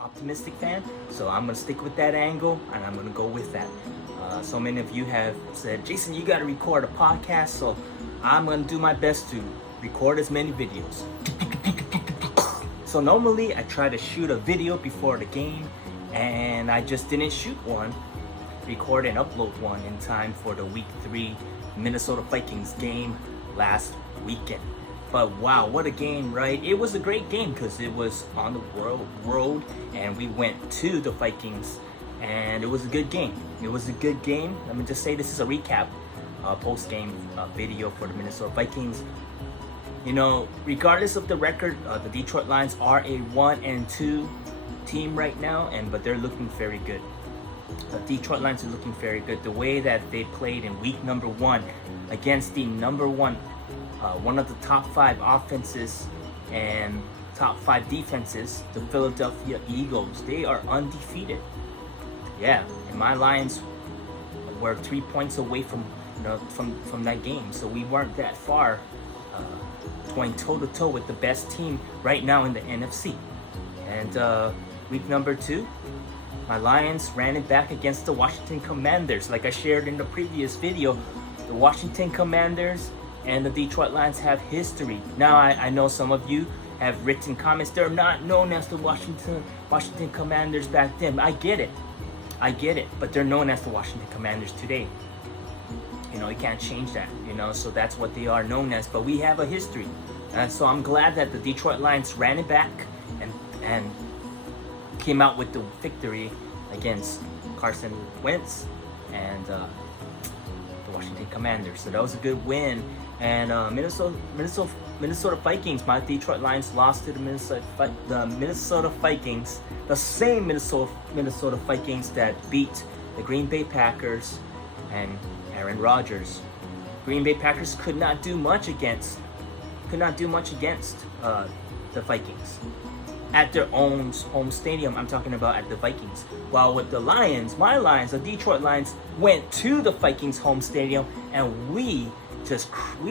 optimistic fan, so I'm gonna stick with that angle and I'm gonna go with that. So many of you have said, Jason, you gotta record a podcast, so I'm gonna do my best to record as many videos. So normally I try to shoot a video before the game, and I just didn't shoot one, record and upload one in time for the week 3 Minnesota Vikings game last weekend. But wow, what a game, right? It was a great game because it was on the road and we went to the Vikings, and it was a good game. It was a good game. Let me just say this is a recap post-game video for the Minnesota Vikings. You know, regardless of the record, the Detroit Lions are a 1-2 team right now, but they're looking very good. The Detroit Lions are looking very good. The way that they played in week number 1 against the number 1, one of the top 5 offenses and top 5 defenses, the Philadelphia Eagles. They are undefeated. Yeah, and my Lions were 3 points away from that game, so we weren't that far going toe-to-toe with the best team right now in the NFC. And week number 2, my Lions ran it back against the Washington Commanders. Like I shared in the previous video, the Washington Commanders and the Detroit Lions have history. Now I know some of you have written comments, they're not known as the Washington Commanders back then. I get it, but they're known as the Washington Commanders today. You know, you can't change that, you know, so that's what they are known as, but we have a history. And so I'm glad that the Detroit Lions ran it back and came out with the victory against Carson Wentz and the Washington Commanders. So that was a good win. And Minnesota Vikings, my Detroit Lions lost to the Minnesota Vikings, the same Minnesota Vikings that beat the Green Bay Packers and Aaron Rodgers. Green Bay Packers could not do much against the Vikings at their own home stadium. I'm talking about at the Vikings. While with the Lions, my Lions, the Detroit Lions, went to the Vikings home stadium, and we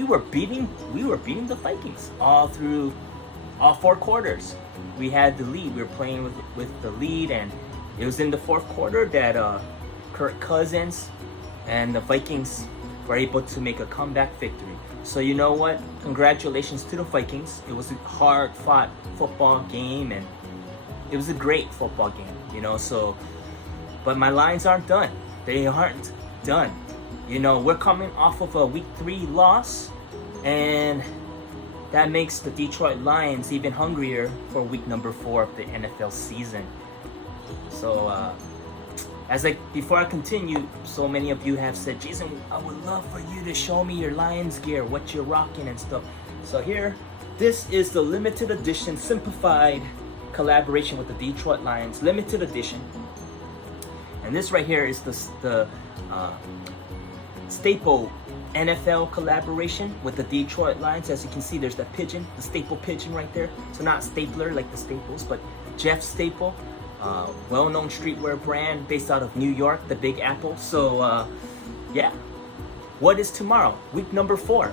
were beating the Vikings all 4 quarters. We had the lead. We were playing with the lead, and it was in the 4th quarter that Kirk Cousins and the Vikings were able to make a comeback victory. So you know what? Congratulations to the Vikings. It was a hard-fought football game, and it was a great football game, you know. So, but my Lions aren't done. They aren't done. You know, we're coming off of a week 3 loss, and that makes the Detroit Lions even hungrier for week number 4 of the NFL season. So, before I continue, so many of you have said, Jason, I would love for you to show me your Lions gear, what you're rocking and stuff. So here, this is the limited edition, simplified collaboration with the Detroit Lions, limited edition. And this right here is the staple NFL collaboration with the Detroit Lions. As you can see, there's that pigeon, the staple pigeon right there. So not stapler like the Staples, but Jeff Staple. Well-known streetwear brand based out of New York, the Big Apple. So yeah, what is tomorrow? Week number 4.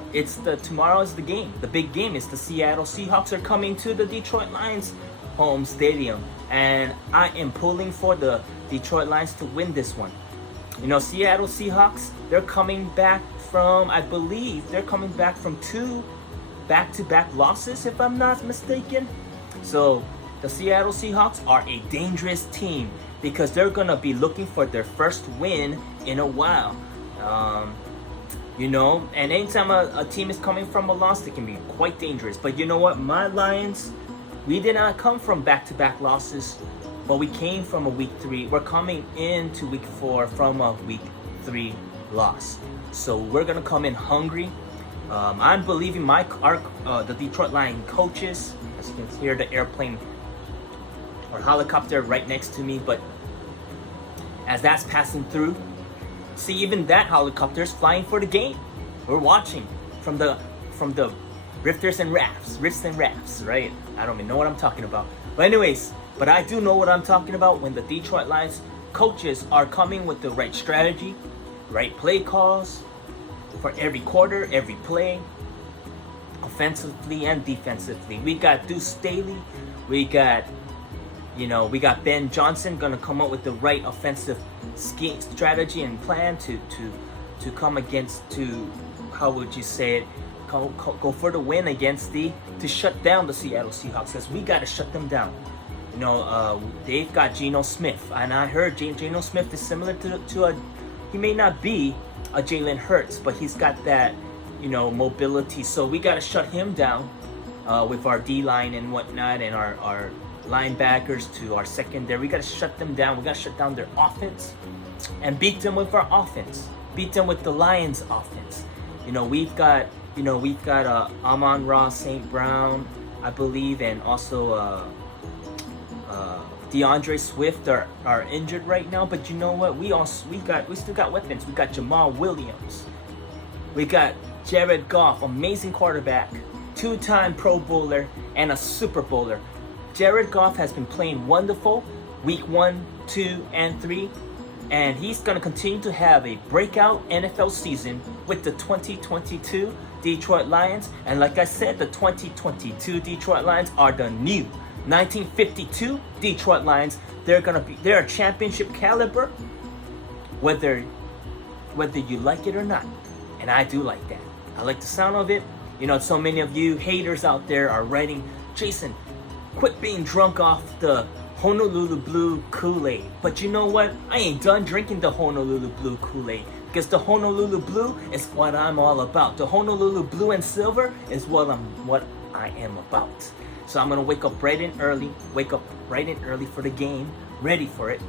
Tomorrow is the game. The big game is the Seattle Seahawks are coming to the Detroit Lions home stadium, and I am pulling for the Detroit Lions to win this one. You know, Seattle Seahawks, they're coming back from, I believe they're coming back from 2 back-to-back losses, if I'm not mistaken. So the Seattle Seahawks are a dangerous team because they're going to be looking for their first win in a while. You know, and anytime a team is coming from a loss, they can be quite dangerous. But you know what? My Lions, we did not come from back-to-back losses, but we came from a week 3. We're coming into week 4 from a week 3 loss. So we're going to come in hungry. I'm believing the Detroit Lion coaches, as you can hear the airplane or helicopter right next to me, but as that's passing through, see, even that helicopter is flying for the game. We're watching from the rifters and rafts, right? I don't even know what I'm talking about. But anyways, but I do know what I'm talking about when the Detroit Lions coaches are coming with the right strategy, right play calls for every quarter, every play, offensively and defensively. We got Deuce Staley, we got You know, we got Ben Johnson gonna come up with the right offensive scheme, strategy, and plan to come against, to, how would you say it, go for the win against to shut down the Seattle Seahawks, because we got to shut them down. You know, they've got Geno Smith, and I heard Geno Smith is similar to a, he may not be a Jalen Hurts, but he's got that, you know, mobility. So we got to shut him down with our D-line and whatnot, and our linebackers to our secondary. We got to shut them down. We got to shut down their offense and beat them with our offense. Beat them with the Lions' offense. You know, we've got Amon-Ra St. Brown, I believe, and also DeAndre Swift are injured right now. But you know what? We still got weapons. We got Jamal Williams. We got Jared Goff, amazing quarterback, 2-time Pro Bowler and a Super Bowler. Jared Goff has been playing wonderful week 1, 2, and 3. And he's going to continue to have a breakout NFL season with the 2022 Detroit Lions. And like I said, the 2022 Detroit Lions are the new 1952 Detroit Lions. They're a championship caliber, whether you like it or not. And I do like that. I like the sound of it. You know, so many of you haters out there are writing, Jason, quit being drunk off the Honolulu Blue Kool-Aid. But you know what? I ain't done drinking the Honolulu Blue Kool-Aid, because the Honolulu Blue is what I'm all about. The Honolulu Blue and Silver is what I am about. So I'm gonna wake up bright and early for the game, ready for it.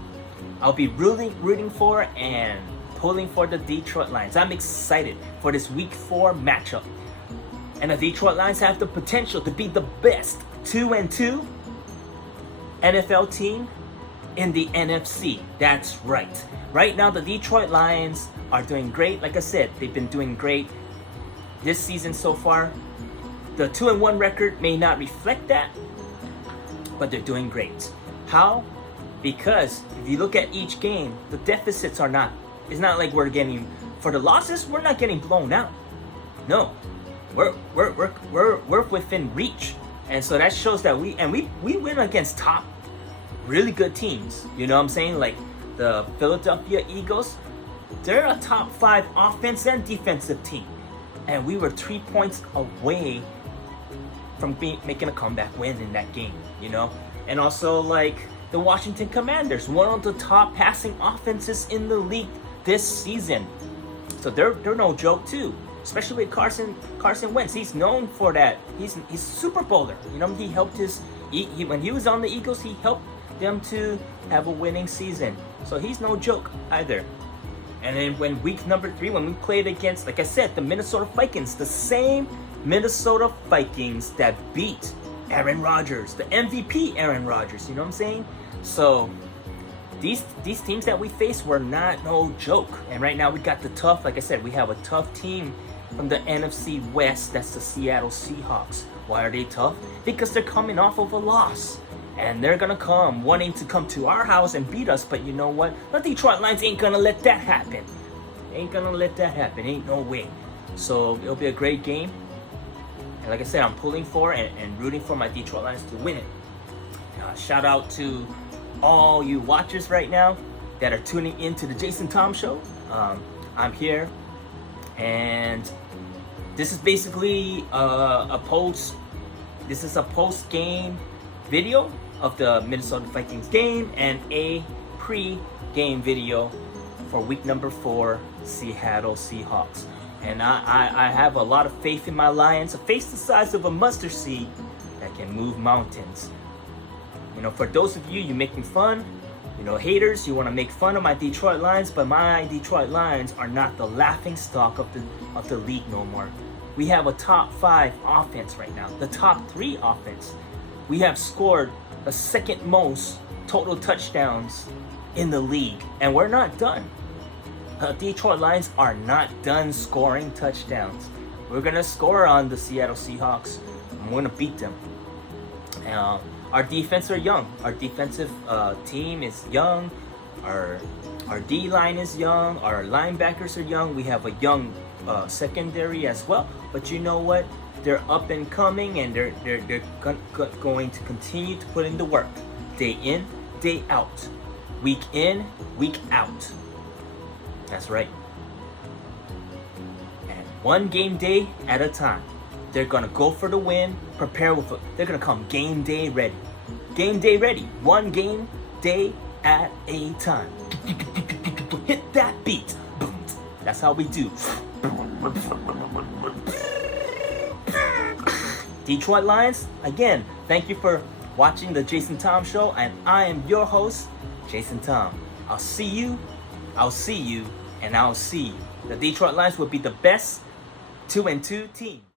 I'll be rooting for and pulling for the Detroit Lions. I'm excited for this week 4 matchup. And the Detroit Lions have the potential to be the best 2-2 NFL team in the NFC. That's right. Right now, the Detroit Lions are doing great. Like I said, they've been doing great this season so far. The 2-1 record may not reflect that, but they're doing great. How? Because if you look at each game, the deficits are not. It's not like we're getting, for the losses, we're not getting blown out. No, we're within reach. And so that shows that we win against top, really good teams. You know what I'm saying? Like the Philadelphia Eagles, they're a top 5 offense and defensive team. And we were 3 points away from making a comeback win in that game, you know? And also like the Washington Commanders, one of the top passing offenses in the league this season. So they're no joke too. Especially with Carson Wentz, he's known for that. He's a Super Bowler. You know, he helped when he was on the Eagles, he helped them to have a winning season. So he's no joke either. And then when week number 3, when we played against, like I said, the Minnesota Vikings, the same Minnesota Vikings that beat Aaron Rodgers, the MVP Aaron Rodgers. You know what I'm saying? So these teams that we faced were not no joke. And right now we got the tough. Like I said, we have a tough team from the NFC West. That's the Seattle Seahawks. Why are they tough? Because they're coming off of a loss. And they're going to come wanting to come to our house and beat us. But you know what? The Detroit Lions ain't going to let that happen. Ain't going to let that happen. Ain't no way. So it'll be a great game. And like I said, I'm pulling for and rooting for my Detroit Lions to win it. Shout out to all you watchers right now that are tuning into the Jason Tom Show. I'm here. And this is basically a post-game video of the Minnesota Vikings game and a pre-game video for week number 4 Seattle Seahawks. And I have a lot of faith in my Lions, a faith the size of a mustard seed that can move mountains. You know, for those of you making fun, you know, haters, you want to make fun of my Detroit Lions, but my Detroit Lions are not the laughing stock of the league no more. We have a top 5 offense right now, the top 3 offense. We have scored the second most total touchdowns in the league, and we're not done. The Detroit Lions are not done scoring touchdowns. We're gonna score on the Seattle Seahawks. I'm gonna beat them. Our defense are young. Our defensive team is young. Our D line is young. Our linebackers are young. We have a young secondary as well. But you know what? They're up and coming, and they're going to continue to put in the work. Day in, day out. Week in, week out. That's right. And one game day at a time. They're gonna go for the win, prepare with it. They're gonna come game day ready. Game day ready. One game day at a time. Hit that beat. That's how we do. Detroit Lions, again, thank you for watching the Jason Tom Show, and I am your host, Jason Tom. I'll see you, and I'll see you. The Detroit Lions will be the best 2-2 team.